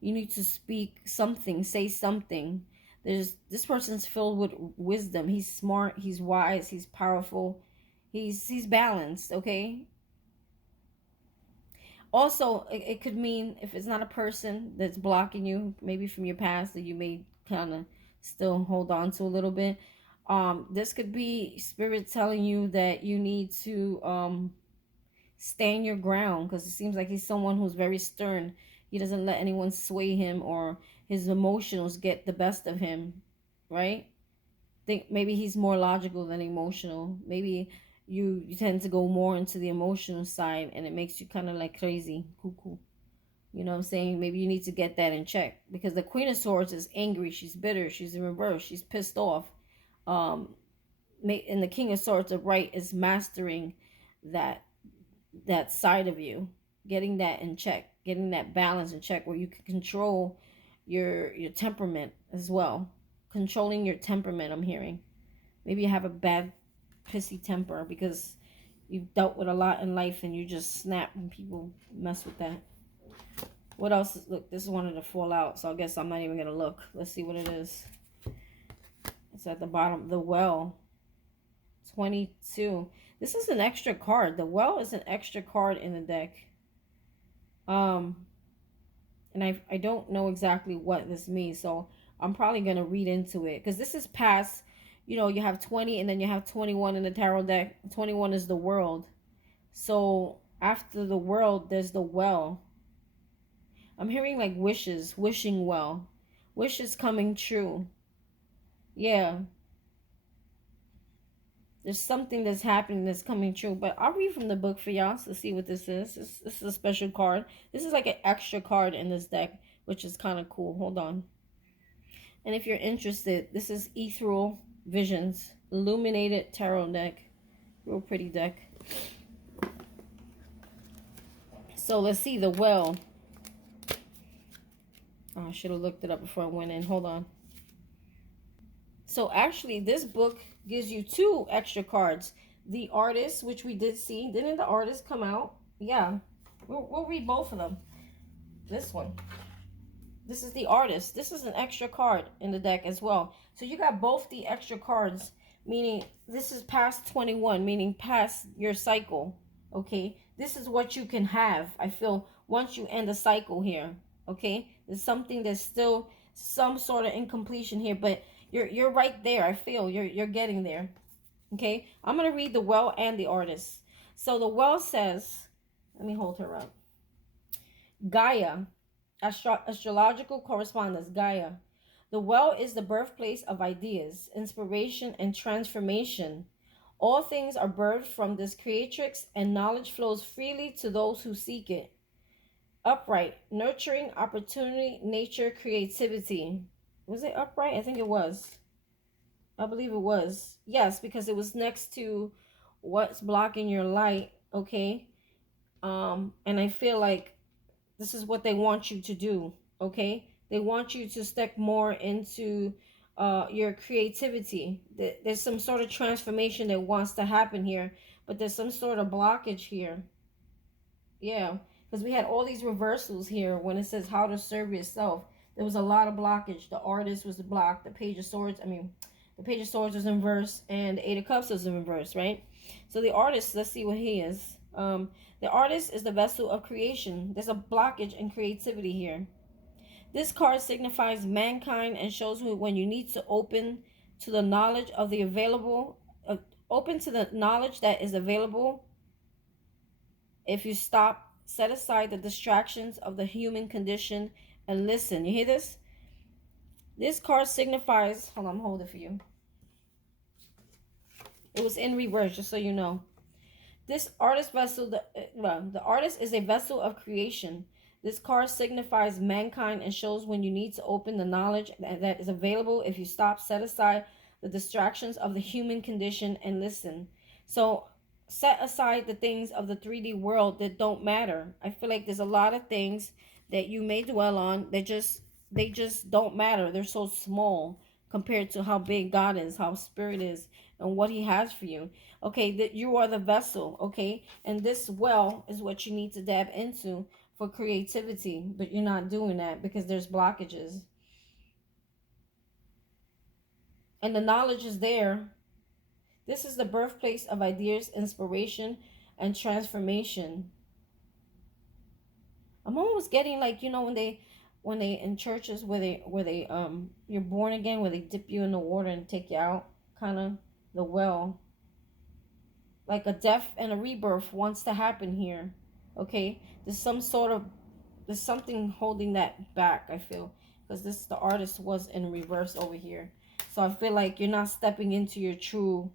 You need to speak something, say something. This person's filled with wisdom. He's smart, he's wise, he's powerful. He's balanced, okay? Also, it could mean if it's not a person that's blocking you, maybe from your past that you may kind of still hold on to a little bit. This could be spirit telling you that you need to stand your ground, because it seems like he's someone who's very stern. He doesn't let anyone sway him or his emotions get the best of him, right? Think maybe he's more logical than emotional. Maybe you tend to go more into the emotional side and it makes you kind of like crazy, cuckoo. You know what I'm saying? Maybe you need to get that in check, because the Queen of Swords is angry, she's bitter, she's in reverse, she's pissed off. And the King of Swords upright is mastering that side of you, getting that in check, getting that balance in check, where you can control your temperament as well. Controlling your temperament, I'm hearing. Maybe you have a bad pissy temper because you've dealt with a lot in life and you just snap when people mess with that. What else? Look, this is one of the fall out, so I guess I'm not even gonna look. Let's see what it is. It's at the bottom. The Well. 22. This is an extra card. The Well is an extra card in the deck. And I don't know exactly what this means, so I'm probably going to read into it, because this is past, you know, you have 20 and then you have 21 in the tarot deck. 21 is the World. So after the World, there's the Well. I'm hearing like wishes, wishing well. Wishes coming true. Yeah. There's something that's happening that's coming true. But I'll read from the book for y'all to see what this is. This is a special card. This is like an extra card in this deck, which is kind of cool. Hold on. And if you're interested, this is Ethereal Visions, Illuminated Tarot deck. Real pretty deck. So let's see the Well. Oh, I should have looked it up before I went in. Hold on. So actually, this book gives you two extra cards. The Artist, which we did see. Didn't the Artist come out? Yeah. We'll read both of them. This one. This is the Artist. This is an extra card in the deck as well. So you got both the extra cards, meaning this is past 21, meaning past your cycle. Okay? This is what you can have, I feel, once you end the cycle here. Okay? There's something that's still some sort of incompletion here, but you're right there. I feel you're getting there. Okay, I'm gonna read the Well and the Artist. So the Well says, let me hold her up. Gaia, astrological correspondence. Gaia, The well is the birthplace of ideas, inspiration, and transformation. All things are birthed from this creatrix, and knowledge flows freely to those who seek it. Upright, nurturing, opportunity, nature, creativity. Was it upright? I think it was. I believe it was. Yes, because it was next to what's blocking your light, okay? And I feel like this is what they want you to do, okay? They want you to step more into your creativity. There's some sort of transformation that wants to happen here, but there's some sort of blockage here. Yeah, because we had all these reversals here when it says how to serve yourself. There was a lot of blockage. The artist was blocked. The Page of Swords, the Page of Swords was in reverse, and the Eight of Cups was in reverse, right? So the artist, let's see what he is. The artist is the vessel of creation. There's a blockage in creativity here. This card signifies mankind and shows when you need to open to the knowledge of the available, open to the knowledge that is available. If you stop, set aside the distractions of the human condition and listen. You hear this? This card signifies, hold on, I'm holding it for you. It was in reverse, just so you know. This artist vessel, the artist is a vessel of creation. This card signifies mankind and shows when you need to open the knowledge that is available if you stop, set aside the distractions of the human condition and listen. So set aside the things of the 3D world that don't matter. I feel like there's a lot of things that you may dwell on that they just don't matter. They're so small compared to how big God is, how spirit is, and what he has for you. Okay, that you are the vessel, okay? And this well is what you need to dab into for creativity, but you're not doing that because there's blockages. And the knowledge is there. This is the birthplace of ideas, inspiration, and transformation. I'm almost getting like, you know, when they in churches where they you're born again, where they dip you in the water and take you out, kind of the well. Like a death and a rebirth wants to happen here. Okay? There's something holding that back, I feel. Because the artist was in reverse over here. So I feel like you're not stepping into your true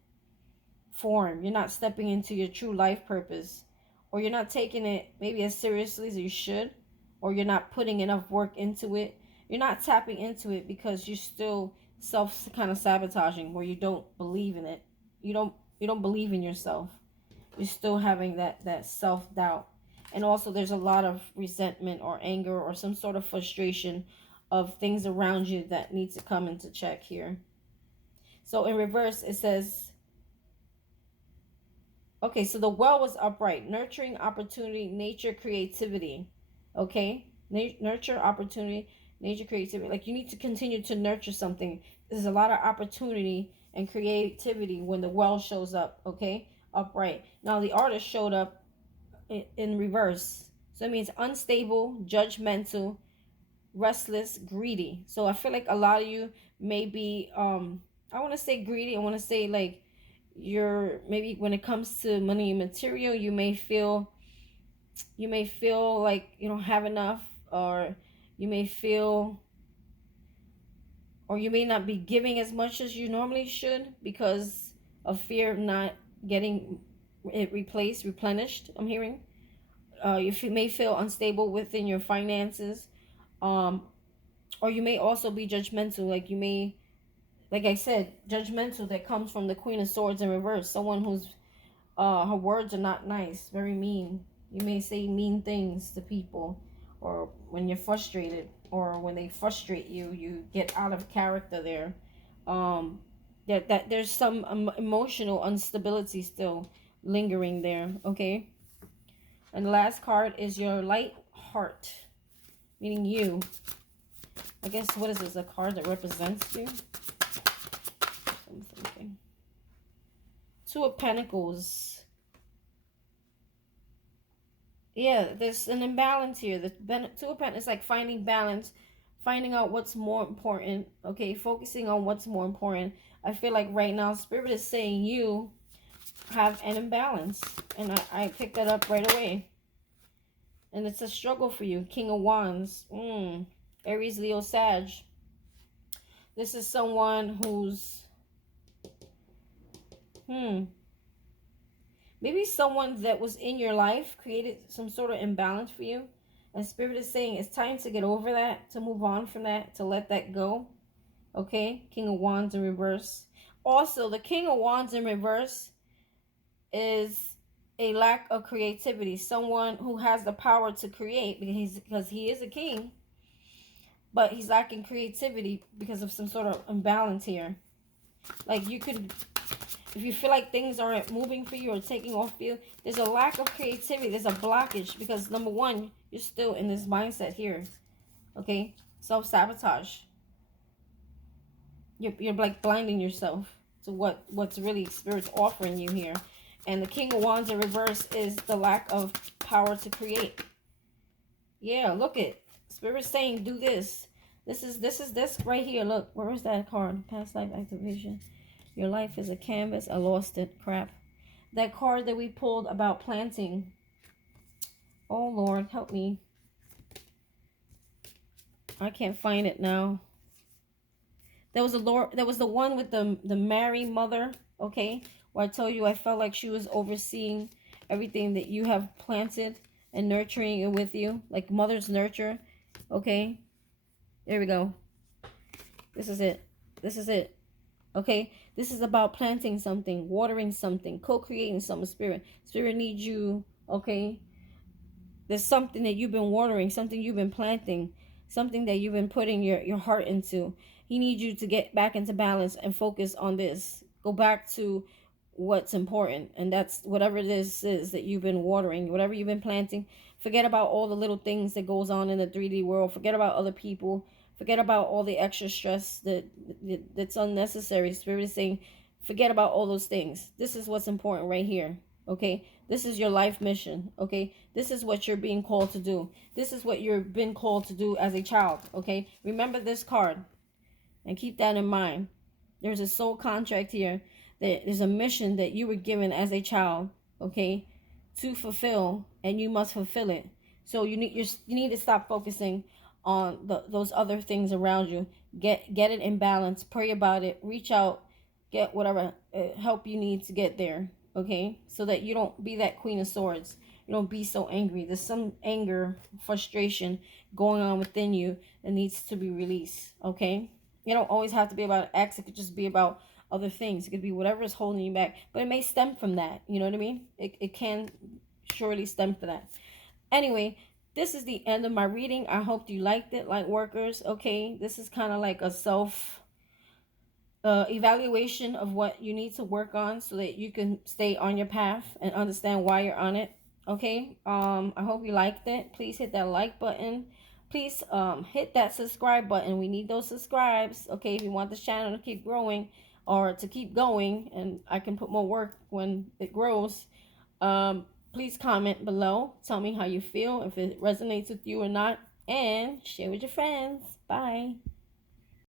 form. You're not stepping into your true life purpose. Or you're not taking it maybe as seriously as you should. Or you're not putting enough work into it. You're not tapping into it because you're still self kind of sabotaging, where you don't believe in it. You don't believe in yourself. You're still having that self-doubt. And also there's a lot of resentment or anger or some sort of frustration of things around you that need to come into check here. So in reverse it says, okay, so the well was upright, nurturing, opportunity, nature, creativity. Okay, nurture, opportunity, nature, creativity. Like you need to continue to nurture something. There's a lot of opportunity and creativity when the well shows up. Okay, upright. Now the artist showed up in reverse, so it means unstable, judgmental, restless, greedy. So I feel like a lot of you may be I want to say greedy. I want to say like you're maybe when it comes to money and material, you may feel like you don't have enough, or you may feel, or you may not be giving as much as you normally should because of fear of not getting it replenished. I'm hearing you may feel unstable within your finances, or you may also be judgmental. Like you may, like I said, judgmental that comes from the Queen of Swords in reverse. Someone who's her words are not nice, very mean. You may say mean things to people, or when you're frustrated, or when they frustrate you, you get out of character there. That there's some emotional instability still lingering there, okay? And the last card is your light heart, meaning you. I guess, what is this, a card that represents you? Something. Two of Pentacles. Yeah, there's an imbalance here. The Two of Pentacles is like finding balance, finding out what's more important, okay? Focusing on what's more important. I feel like right now, Spirit is saying you have an imbalance. And I picked that up right away. And it's a struggle for you. King of Wands. Aries, Leo, Sag. This is someone who's, maybe someone that was in your life created some sort of imbalance for you. And Spirit is saying it's time to get over that, to move on from that, to let that go. Okay? King of Wands in reverse. Also, the King of Wands in reverse is a lack of creativity. Someone who has the power to create because he is a king, but he's lacking creativity because of some sort of imbalance here. Like you could, if you feel like things aren't moving for you or taking off for you, there's a lack of creativity. There's a blockage because number one, you're still in this mindset here. Okay? Self-sabotage. You're like blinding yourself to what's really Spirit's offering you here. And the King of Wands in reverse is the lack of power to create. Yeah, look it. Spirit's saying do this. This is this right here. Look, where is that card? Past life activation. Your life is a canvas. I lost it. Crap. That card that we pulled about planting. Oh Lord, help me. I can't find it now. There was the one with the Mary mother, okay? Where I told you I felt like she was overseeing everything that you have planted and nurturing it with you, like mother's nurture, okay? There we go. This is it. This is it. Okay? This is about planting something, watering something, co-creating something, Spirit. Spirit needs you, okay? There's something that you've been watering, something you've been planting, something that you've been putting your heart into. He needs you to get back into balance and focus on this. Go back to what's important, and that's whatever this is that you've been watering, whatever you've been planting. Forget about all the little things that goes on in the 3D world. Forget about other people. Forget about all the extra stress that's unnecessary. Spirit is saying, forget about all those things. This is what's important right here. Okay, this is your life mission. Okay, this is what you're being called to do. This is what you've been called to do as a child. Okay, remember this card and keep that in mind. There's a soul contract here. There's a mission that you were given as a child, okay, to fulfill, and you must fulfill it. So you need to stop focusing on those other things around you. Get it in balance. Pray about it. Reach out. Get whatever help you need to get there, okay? So that you don't be that Queen of Swords. You don't be so angry. There's some anger, frustration going on within you that needs to be released, okay? You don't always have to be about X. It could just be about other things. It could be whatever is holding you back. But it may stem from that. You know what I mean? It can surely stem from that. Anyway, this is the end of my reading. I hope you liked it, light workers. Okay, this is kind of like a self evaluation of what you need to work on so that you can stay on your path and understand why you're on it. Okay, I hope you liked it. Please hit that like button. Please hit that subscribe button. We need those subscribes, okay, if you want this channel to keep growing or to keep going and I can put more work when it grows. Please comment below. Tell me how you feel, if it resonates with you or not, and share with your friends. Bye.